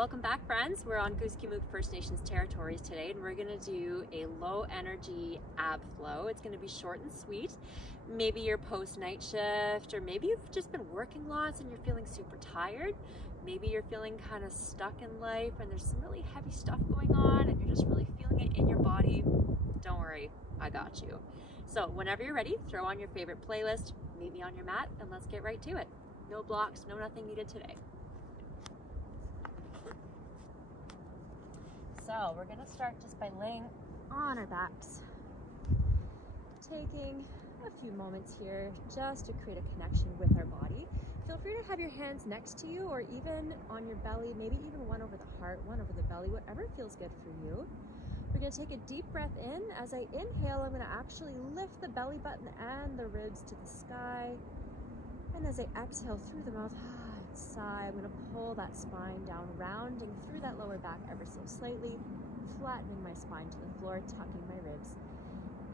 Welcome back, friends. We're on Gooskimook First Nations territories today, and we're going to do a low energy ab flow. It's going to be short and sweet. Maybe you're post night shift, or maybe you've just been working lots and you're feeling super tired. Maybe you're feeling kind of stuck in life and there's some really heavy stuff going on and you're just really feeling it in your body. Don't worry, I got you. So whenever you're ready, throw on your favorite playlist, meet me on your mat, and let's get right to it. No blocks, no nothing needed today. So we're gonna start just by laying on our backs, taking a few moments here just to create a connection with our body. Feel free to have your hands next to you or even on your belly, maybe even one over the heart, one over the belly, whatever feels good for you. We're gonna take a deep breath in. As I inhale, I'm gonna actually lift the belly button and the ribs to the sky. And as I exhale through the mouth, sigh, I'm going to pull that spine down, rounding through that lower back ever so slightly, flattening my spine to the floor, tucking my ribs.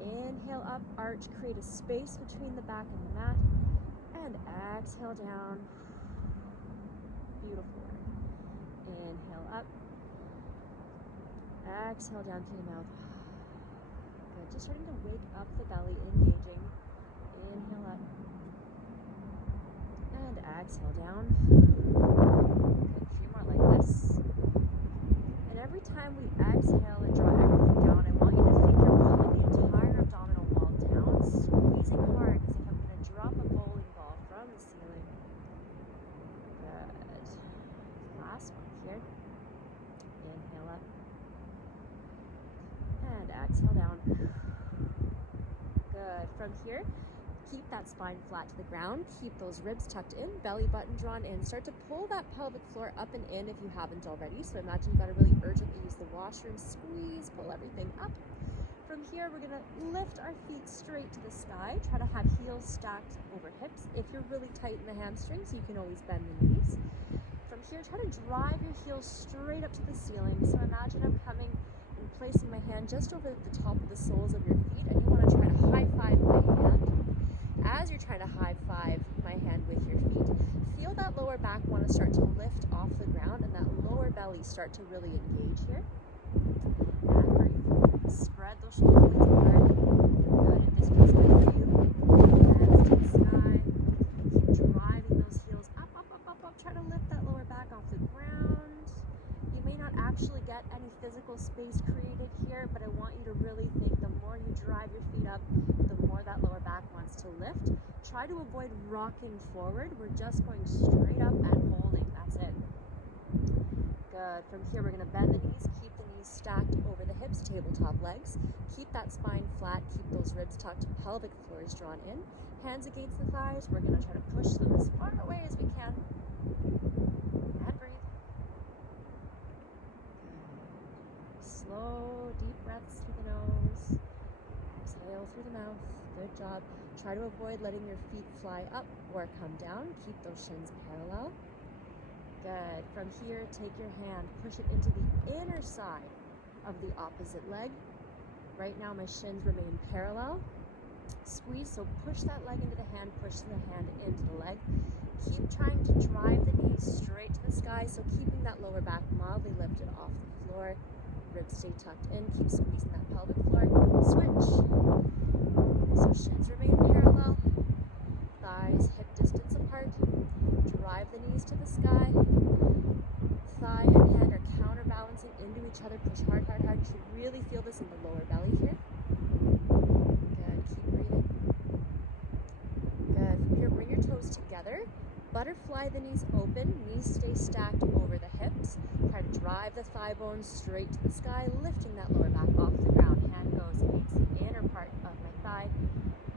Inhale up, arch, create a space between the back and the mat, and exhale down. Beautiful. Inhale up, exhale down through the mouth. Good, just starting to wake up the belly, engaging. Inhale up. And exhale down. Good, a few more like this. And every time we exhale and draw everything down, I want you to think you're pulling the entire abdominal wall down, squeezing hard as if I'm going to drop a bowling ball from the ceiling. Good. Last one here. Inhale up. And exhale down. Good. From here, keep that spine flat to the ground, keep those ribs tucked in, belly button drawn in. Start to pull that pelvic floor up and in if you haven't already. So imagine you've got to really urgently use the washroom, squeeze, pull everything up. From here, we're gonna lift our feet straight to the sky. Try to have heels stacked over hips. If you're really tight in the hamstrings, you can always bend the knees. From here, try to drive your heels straight up to the ceiling. So imagine I'm coming and placing my hand just over the top of the soles of your feet, and you wanna try to high five my hand. As you're trying to high five my hand with your feet, feel that lower back want to start to lift off the ground and that lower belly start to really engage here. And breathe. Spread those shoulder blades apart. Good. If this feels good for you, hands to the sky. Keep driving those heels up, up, up, up, up. Try to lift that lower back off the ground. You may not actually get any physical space created here, but I want you to really think the more you drive your feet up, the more that lower back wants to lift. Try to avoid rocking forward. We're just going straight up and holding. That's it. Good. From here, we're going to bend the knees, keep the knees stacked over the hips, tabletop legs. Keep that spine flat, keep those ribs tucked, pelvic floor is drawn in. Hands against the thighs. We're going to try to push them as far away as we can. And breathe. Slow, deep breaths through the nose. Exhale through the mouth. Good job. Try to avoid letting your feet fly up or come down. Keep those shins parallel. Good. From here, take your hand, push it into the inner side of the opposite leg. Right now, my shins remain parallel. Squeeze, so push that leg into the hand, push the hand into the leg. Keep trying to drive the knees straight to the sky, so keeping that lower back mildly lifted off the floor. Ribs stay tucked in, keep squeezing that pelvic floor. Switch. So shins remain parallel, thighs hip distance apart. Drive the knees to the sky. Thigh and head are counterbalancing into each other. Push hard, hard, hard. You really feel this in the lower belly here. Good, keep breathing. Good, from here bring your toes together. Butterfly the knees open, knees stay stacked over the hips. Try to drive the thigh bones straight to the sky, lifting that lower back off the ground. Hand goes against the inner part of my thigh.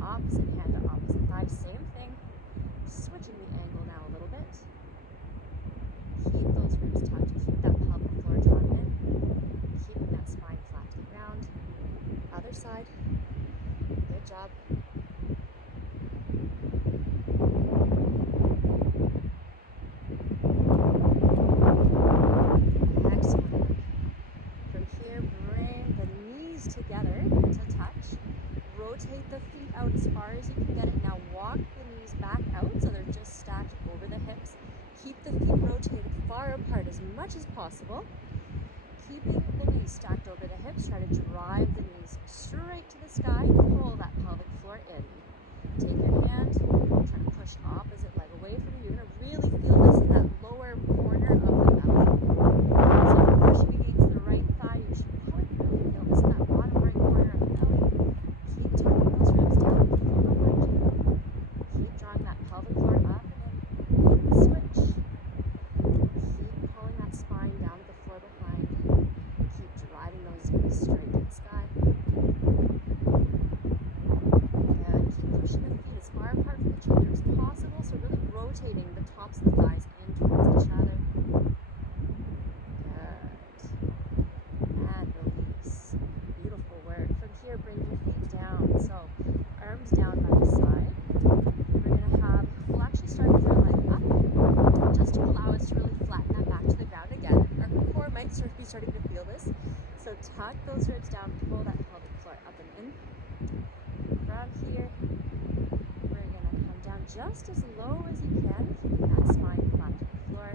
Opposite hand to opposite thigh, same thing. Switching the angle now a little bit. Keep those ribs tucked, keep that pelvic floor drawn in. Keeping that spine flat to the ground. Other side. Good job. Together to touch. Rotate the feet out as far as you can get it. Now walk the knees back out so they're just stacked over the hips. Keep the feet rotated far apart as much as possible. Keeping the knees stacked over the hips, try to drive the knees straight to the sky. Pull that pelvic floor in. Take your hand, try to push opposite leg away from you. You're going to really feel this in that lower corner of the belly. So if you're pushing against the right thigh, you should probably really feel this in that bottom right corner of the belly. Keep tucking those ribs down. Keep drawing that pelvic floor up and then switch. Keep pulling that spine down to the floor behind. Keep driving those knees straight to the sky. Good. Keep pushing the feet as far apart from each other as possible. So really rotating the tops of the thighs in towards each other. Good. And release. Beautiful work. From here, bring your feet down. So arms down by the side. We're going to have, we'll actually start with our leg up, just to allow us to really flatten that back to the ground again. Our core might be starting to feel this. So tuck those ribs down, pull that pelvic floor up and in. From here, we're going to come down just as low as you can, keeping that spine flat to the floor.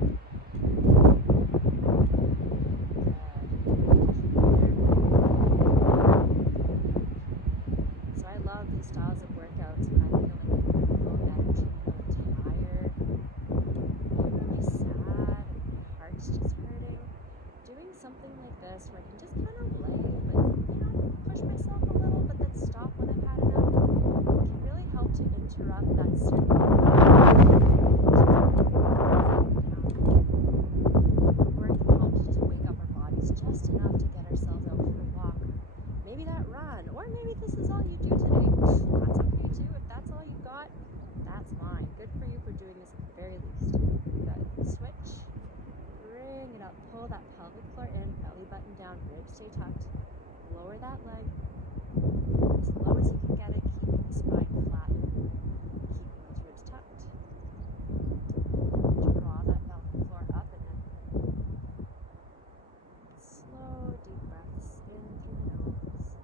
So I love these styles of workouts when I'm feeling low energy, feeling tired, feeling really sad, my heart's just hurting. Doing something like this where I can just kind of lay, but push myself a little, but then stop when I've had enough, can really help to interrupt that certain or it can help to just wake up our bodies just enough to get ourselves out for a walk. Maybe that run, or maybe this is all you do today. That's okay too. If that's all you got, that's fine. Good for you for doing this at the very least. Good. Switch. Bring it up. Pull that pelvic floor in, belly button down, ribs stay tucked. Lower that leg as low as you can get it, keeping the spine flat. Keeping those ribs tucked. Draw that pelvic floor up and then slow, deep breaths in through the nose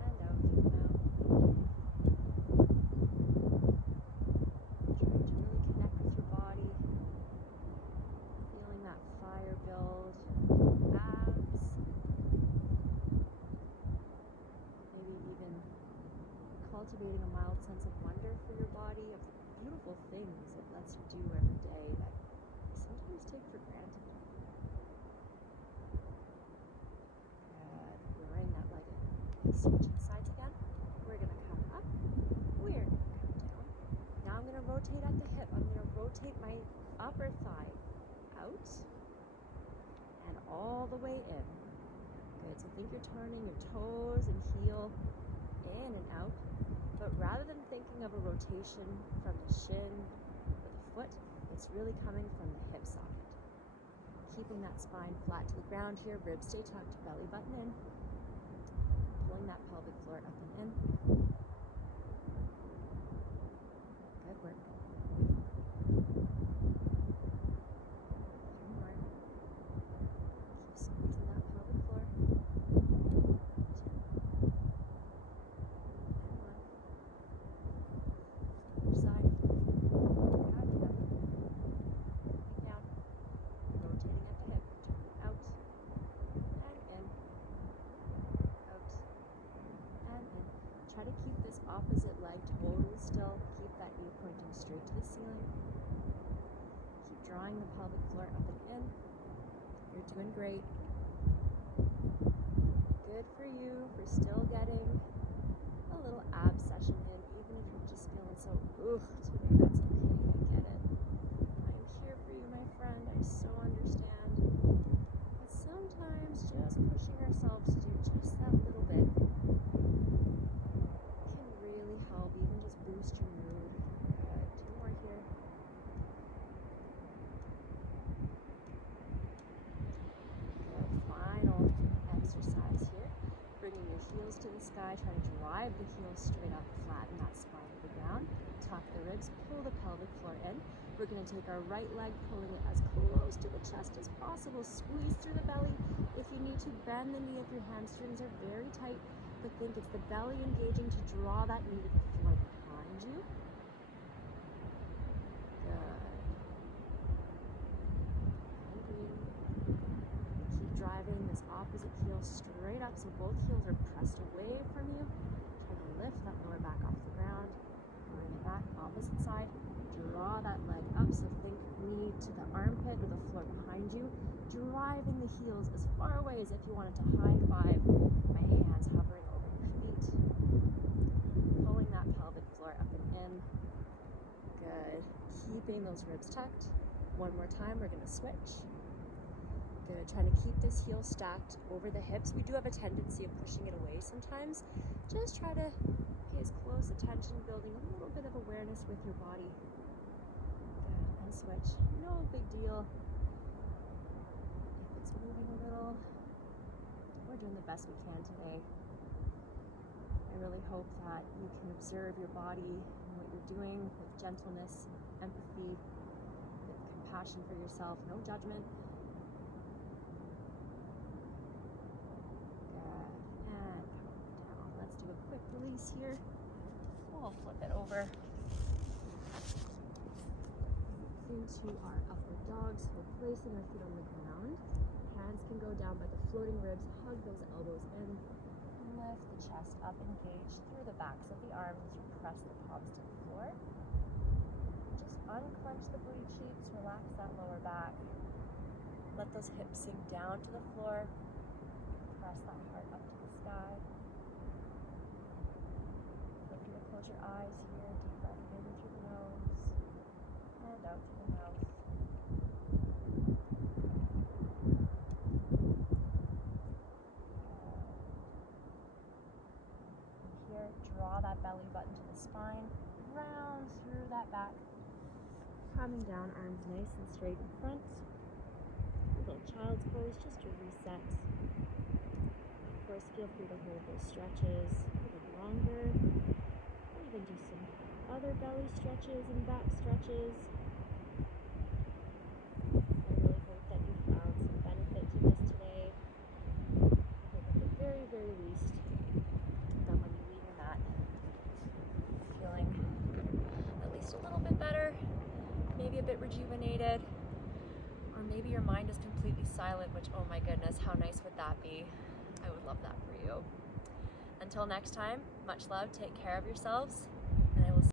and out through the mouth. Trying to really connect with your body. Feeling that fire build, abs, maybe even cultivating a mild sense of wonder for your body, of the beautiful things it lets you do every day that we sometimes take for granted. Good. Bring that leg in. Switching sides again. We're going to come up. We're going to come down. Now I'm going to rotate at the hip. I'm going to rotate my upper thigh out and all the way in. Good. So think you're turning your toes and heel in and out, but rather than thinking of a rotation from the shin or the foot, it's really coming from the hip socket. Keeping that spine flat to the ground here, ribs stay tucked, belly button in, pulling that pelvic floor up and in. Good work. Try to keep this opposite leg totally still. Keep that knee pointing straight to the ceiling. Keep drawing the pelvic floor up and in. You're doing great. Good for you for still getting a little ab session in, even if you're just feeling so today. That's okay. I get it. I'm here for you, my friend. I so understand. But sometimes just pushing ourselves to do just that little bit help, even just boost your mood. Good. 2 more here. Good. Final exercise here. Bringing your heels to the sky. Try to drive the heels straight up, flatten that spine to the ground. Tuck the ribs, pull the pelvic floor in. We're going to take our right leg, pulling it as close to the chest as possible. Squeeze through the belly. If you need to, bend the knee if your hamstrings are very tight. But think it's the belly engaging to draw that knee to the floor behind you. Good. And straight up so both heels are pressed away from you. Try to lift that lower back off the ground. Line it back, opposite side. Draw that leg up, so think knee to the armpit with the floor behind you. Driving the heels as far away as if you wanted to high five. Right hands hovering over your feet. Pulling that pelvic floor up and in. Good. Keeping those ribs tucked. One more time, we're going to switch. Good. Trying to keep this heel stacked over the hips. We do have a tendency of pushing it away sometimes. Just try to pay as close attention, building a little bit of awareness with your body. Good. And switch. No big deal. If it's moving a little, we're doing the best we can today. I really hope that you can observe your body and what you're doing with gentleness, empathy, with compassion for yourself, no judgment. Good. And down. Let's do a quick release here. We'll flip it over into our upward dog. So we're placing our feet on the ground. Hands can go down by the floating ribs. Hug those elbows in. Lift the chest up, engage through the backs of the arms as you press the palms to the floor. Just unclench the booty cheeks, relax that lower back. Let those hips sink down to the floor. Press that heart up to the sky. If you to close your eyes here, deep breath in through the nose and out through the mouth. Draw that belly button to the spine, round through that back, coming down, arms nice and straight in front. A little child's pose just to reset. Of course, feel free to hold those stretches a little longer, or even do some other belly stretches and back stretches. I really hope that you found some benefit to this today. I hope at the very, very least that when you leave your mat, feeling at least a little bit better, maybe a bit rejuvenated, or maybe your mind is completely silent, which, oh my goodness, how nice would that be? I would love that for you. Until next time, much love, take care of yourselves,